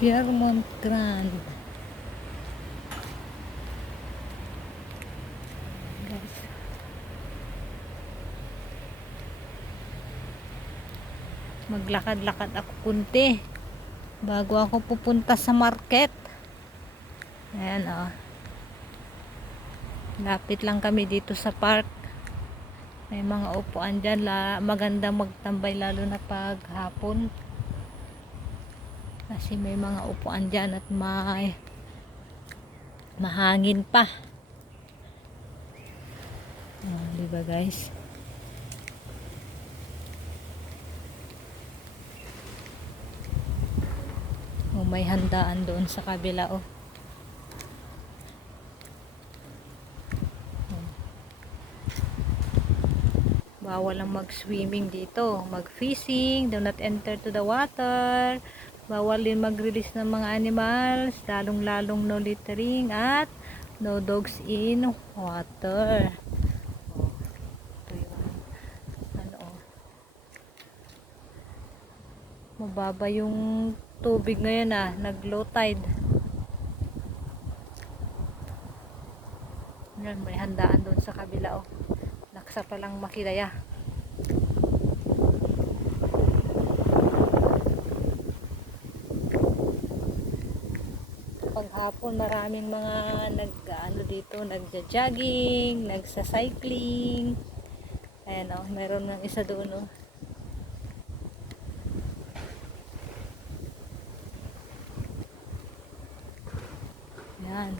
Piermont Grand. Guys, maglakad-lakad ako kunti bago ako pupunta sa market. Ayan lapit lang kami dito sa park. May mga upuan dyan, maganda magtambay lalo na pag hapon kasi may mga upuan dyan at may mahangin pa. Diba guys? May handaan doon sa kabila bawal lang mag-swimming dito, mag-fishing, do not enter to the water, bawal din mag-release ng mga animals, lalong-lalong no littering at no dogs in water. Ito yung mababa yung tubig ngayon nag-low tide. Yan, may handaan doon sa kabila laksa pa lang makilaya. Paghapon maraming mga dito, nagja-jogging, nagsa-cycling. Ayan meron ng isa doon Ayan.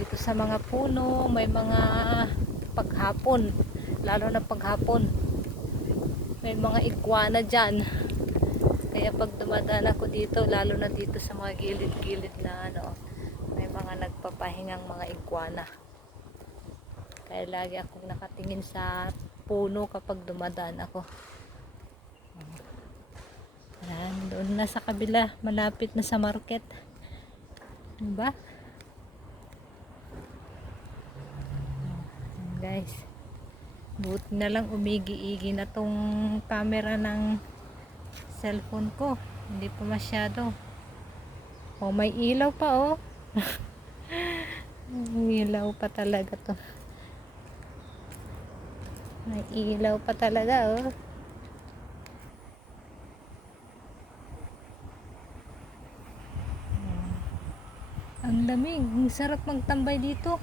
Dito sa mga puno, may mga paghapon, lalo na paghapon. May mga iguana dyan. Kaya pag dumadaan ako dito, lalo na dito sa mga gilid-gilid na may mga nagpapahingang mga iguana. Kaya lagi akong nakatingin sa puno kapag dumadaan ako. Ayan, doon na sa kabila, malapit na sa market. Diba? Guys, buti na lang umigi-igi na tong camera ng cellphone ko, hindi pa masyado. May ilaw pa ilaw pa talaga to, may ilaw pa talaga ang lamig, ang sarap magtambay dito.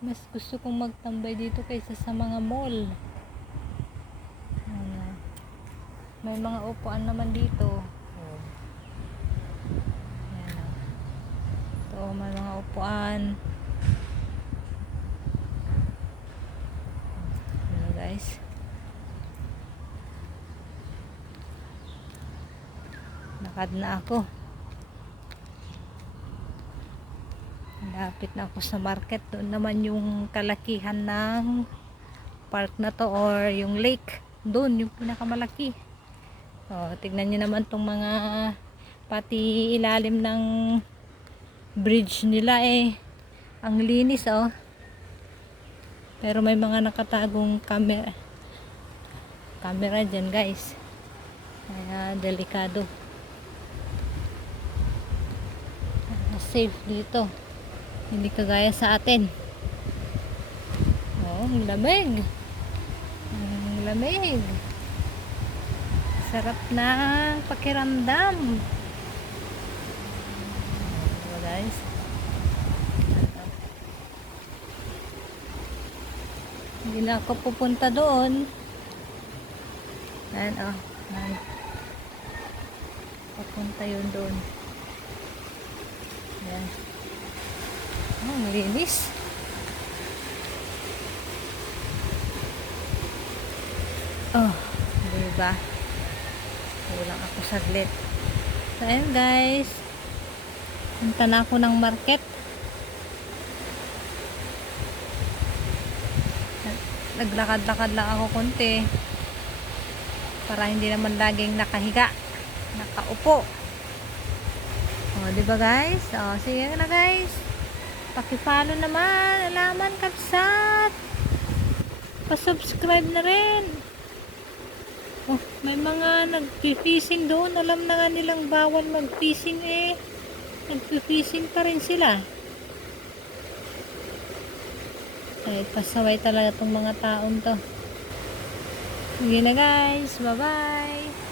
Mas gusto kong magtambay dito kaysa sa mga mall. May mga upuan naman dito. Ito, may mga upuan. Guys. Lakad na ako. Lapit na ako sa market. Doon naman yung kalakihan ng park na to or yung lake. Doon yung pinakamalaki. Tignan nyo naman tong mga pati ilalim ng bridge nila ang linis pero may mga nakatagong camera dyan guys, kaya delikado. Safe dito, hindi kagaya sa atin. Ang lamig, sarap na pakiramdam. Guys, hindi na ako pupunta doon. Ayan papunta yun doon. Ayan, ang linis. Diba, kulang ako saglit. So ayan guys, punta na ako ng market. Naglakad-lakad lang ako konti para hindi naman laging nakahiga, nakaupo. Diba guys? Sige na guys, paki-follow naman, Alaman Kabsat, pa-subscribe na rin. Oh, may mga nag-fishing doon. Alam na nga nilang bawal mag-fishing eh. Nag-fishing pa rin sila. Ay, pasaway talaga tong mga taon to. Sige na guys. Bye-bye.